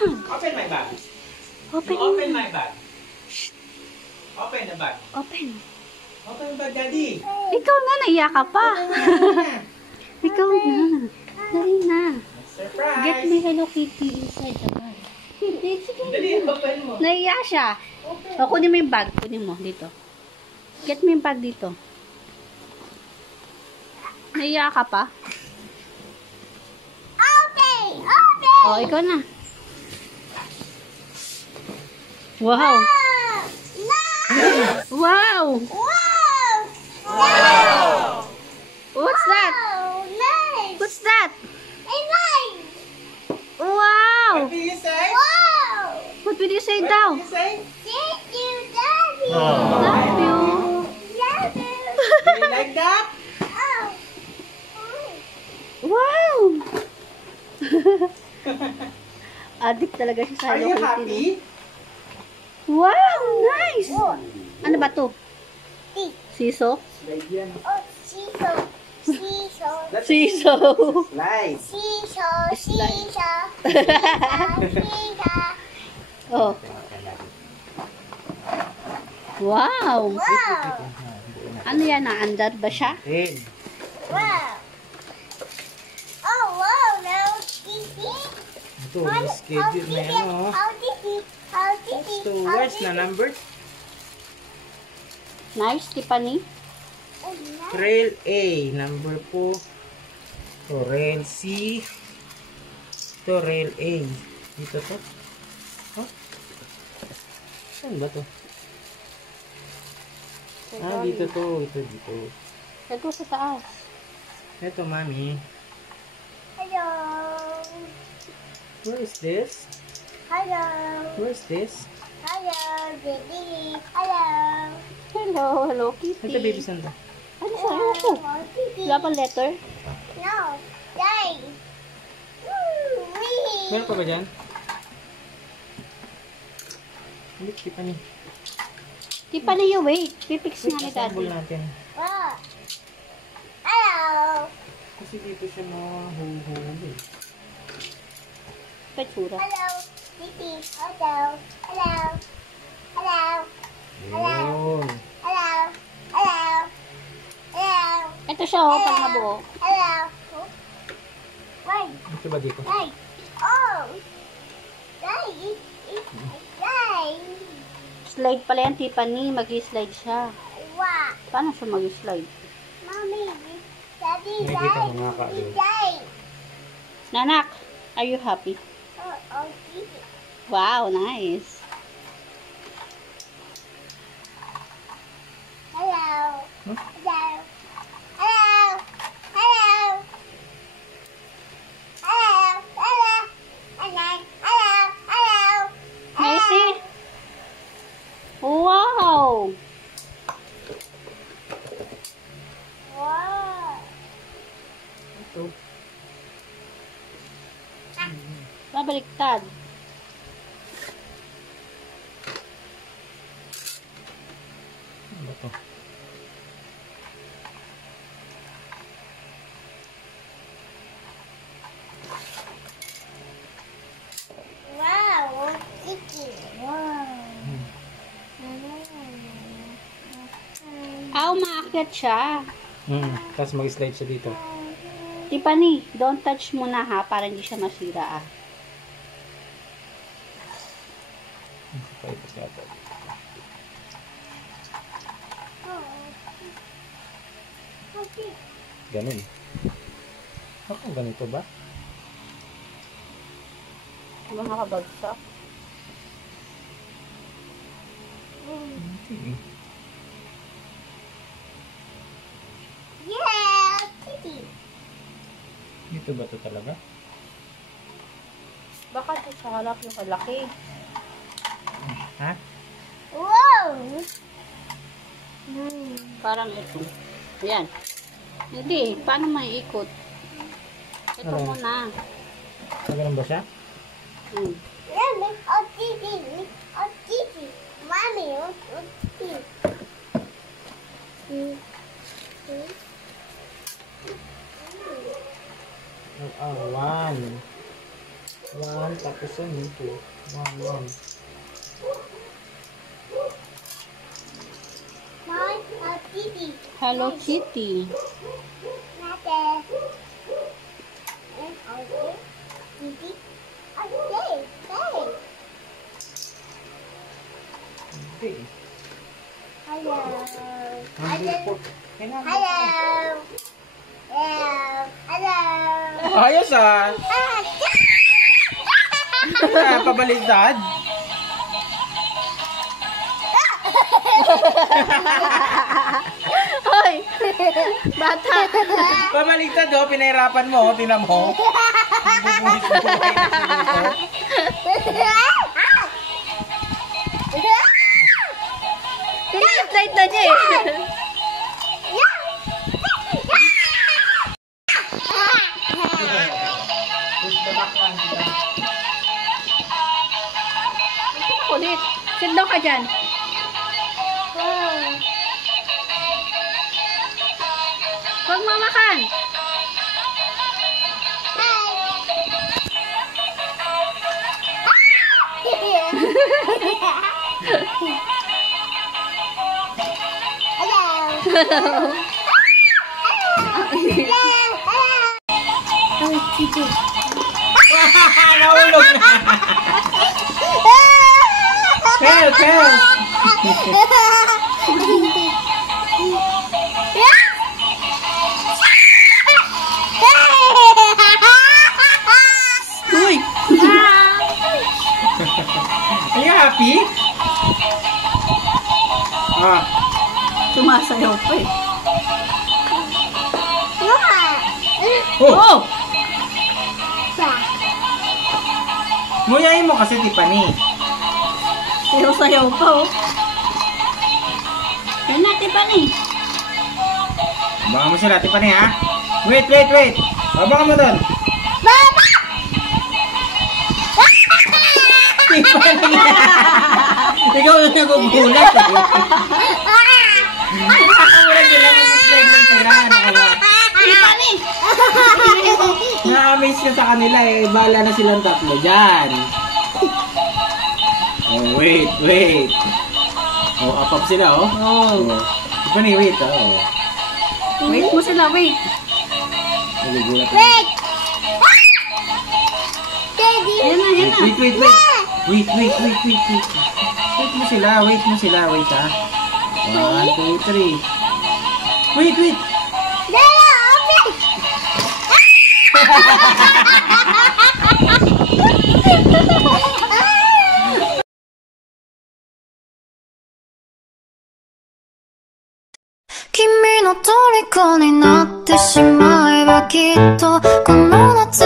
bag. Open my bag. Open You open it. my bag. Open the bag. Open. Open the bag, Daddy. Ikaw na, naiya ka pa. Ikaw na. Dali na. Surprise. Get me Hello Kitty inside the bag. Dali, open mo. Naiya siya. O, kunin mo yung bag. Kunin mo dito. Get me yung bag dito. Naiya ka pa? Open! Open! O, ikaw na. Wow. Wow. Wow! What's that? Oh, nice! What's that? It's nice! Wow. What did you say? Wow! What did you say What daw? did you say? Thank you, Daddy! Love you. Love you! Do you like that? Oh! Wow. Addict talaga siya sa Are Hello you Kitty. happy? Wow, nice. Ano ba to? Tea. Siso? Slide yan. Oh, seesaw. Seesaw. That's Siso. slide. Seesaw. Slide. Seesaw. Seesaw. Oh. Wow. Wow! Ano yan? Naandar ba siya? Ten. Wow! Oh, wow! Now, Titi. Ito, may schedule na yan, oh. How Titi? How Titi? So, where's the number? Nice, Tiffany. Rail A, number 4. So, rail C. Ito, rail A. Dito to. Huh? Saan ba to? Ah, dito to. Ito, dito. Ito sa taas. Ito, mami. Hello. Where is this? Hello. Where is this? Hello, baby. Hello. Hello, Hello Kitty. Ito, baby, saan to? Ano siya? Ano po? Hello, Titi. Wala pang letter? No. Yay. Wee. Meron pa ba dyan? Hindi, kita ni. Tiffany, you wait. Pipix nga ni Assemble Daddy. natin. Wow. Hello. Kasi dito siya mahuhuli. Patsura. Hello, Titi. Hello. Hello. Hello. Yun. Hello. Hello. Hello. Ito siya, oh, pag nabuo. Hello. Right. Ito ba dito? Right. Oh. Right. Right. Slide pala yan, Tiffany. Mag-slide siya. Wow. Paano siya mag-slide? Mommy. Daddy Nakikita died. mo nga ka, He Lou. died. Nanak, are you happy? Oh, Titi. Wow, nice. Hello. Huh? Hello. Hello. Hello. Hello. Hello. Hello. Hello. Hello. Nice. Wow. Wow. Ito. Babaliktad. Ano ba to? Wow. Titi. Wow. Umaakyat siya. Tapos mag-slide siya dito. Tiffany, don't touch muna ha, para hindi siya masira ah. Paipos natin. Ganun. Ako, ganito ba? Diba nakabagsak? Hindi. Yeah, Titi. Dito ba ito talaga? Baka ito sa halap yung kalaki. Ha? Wow. Parang ito. Ayan. Hindi, paano may ikot? Ito Ano? muna. Ganun ba siya? Mommy, oh Titi. Oh Titi. Mommy, oh Titi. Oh, one. One, tapos ano ito? One. Mine, Kitty. Hello Kitty. Nate. And okay. Kitty. Okay. Hey. Hindi. Hello. Hindi po. Kailangan. Hello. Hello. Hello. Ayos ah! Pabaliktad. Hoy! Bata! Pabaliktad oh, pinahirapan mo, tingnan mo. Bubuhis-buhay na siya dito. Tinitry na niya eh. Kulit. Sit down ka dyan. Huwag mamakan. Nahulog na. Help! Uy! Are you happy? Ah, Sumasayaw pa eh. oh! Oh! Nguyain mo kasi, Tiffany. Sayaw-sayaw pa oh. Yan natin pa ni. Abangan mo sila, Tiffany ha? Wait! Abangan mo doon. Tiffany! Ikaw na nagugulat eh. Wala sila, mag-pregnant sila. Ano ka ba? Tiffany! Na-amaze ka sa kanila eh. Bahala na silang tatlo dyan. Oh, wait. Oh, up sila oh. Oh. Tiffany, wait oh. Wait mo sila, wait. Nagugulat. Wait! Daddy! Ayan na. Wait. Wait mo sila, wait ha. 1, 2, 3. Wait. Dala, open! "君の虜になってしまえばきっとこの夏